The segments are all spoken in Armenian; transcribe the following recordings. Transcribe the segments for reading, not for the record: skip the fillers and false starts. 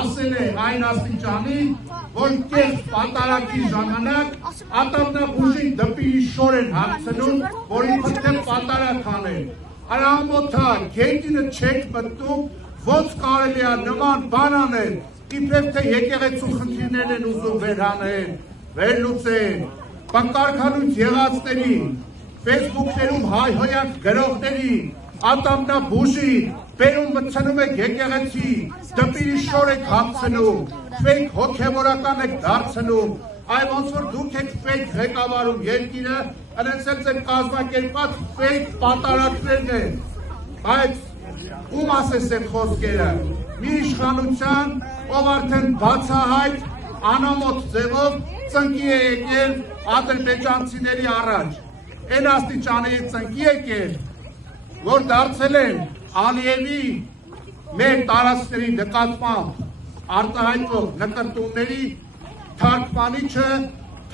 հասել է այն աստիճանի, որ կեղծ պատարագի ժամանակ ատամնաբուժին դպիրի շոր են հագցնում, որին պետք է պատարակ անել։ Արամոթա, գետինը չեք մտնում, ոնց կարելի է նման բան անել, իբրև թե եկեղեցու խնդիրներն են ուզում վերհանել, վերլուծեն, բանկարքանույթ եղածների, Facebook-ներում հայհոյանք գրողների, ատամնաբուժի, բերում մտցնում եք եկեղեցի, դպիրի շոր եք հագցնում, ֆեյք հոգևորական եք դարձնում, այ ոնց որ դուք եք ֆեյք ղեկավարում երկիրը, այնպես էլ ձեր կազմակերպած ֆեյք պատարակներն են, բայց ում ասես այդ խոսքերը, մի իշխանության, ով արդեն բացահայտ, անամոթ ձևով ծնկի է եկել ադրբեջանցիների առաջ, այն աստիճանի ծնկի եկել, որ դարձել են Ալիևի մեր տարածքների նկատմամբ արտահայտվող նկրտումների թարգմանիչը,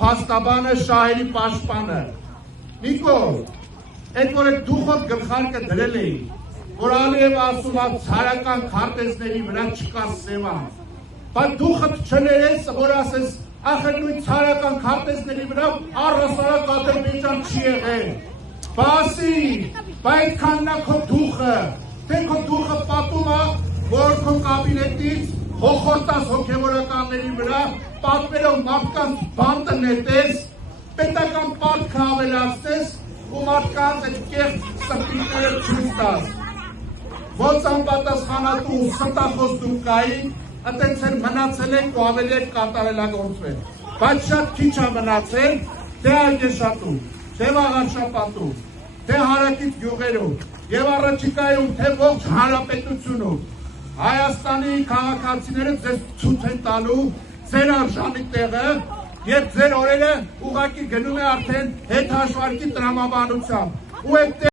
փաստաբանը, շահերի պաշտպանը։ Նիկոլ, այդ որ այդ դուխոտ գլխարկը դրել էի, որ Ալիևը ասում է ցարական քարտեզների վրա չկա սևան, բայց դուխոտ չներես, որ ասես ախր նույն ցարական քարտեզների վրա առհասարակ Ադրբեջան չի եղել։ Բասի, բայց քաննա քո դուխը, թե քո դուխը պատում է, որ քո կաբինետից հոխորտաս հոգևորականների վրա պատվերով մարդկանց բանտը նետես, պետական պարտքը ավելացնես ու մարդկանց այդ կեղծ սպիտները ցույց տաս։ Ոնց անպատասխանատու ստախոս դուք կային, այդպես էլ մնացել եք ու ավելի եք կատարելագործվել։ Բայց շատ քիչ է մնացել, թե Այգեշատում, թե Վաղարշապատում, թե հարակից գյուղերում եւ առաջիկայում թե ողջ հանրապետությունում Հայաստանի քաղաքացիները ձեզ ցույց են տալու ձեր արժանի տեղը եւ ձեր օրերը ուղակի գնում է արդեն հետ հաշվարկի տրամաբանությամբ ու այդ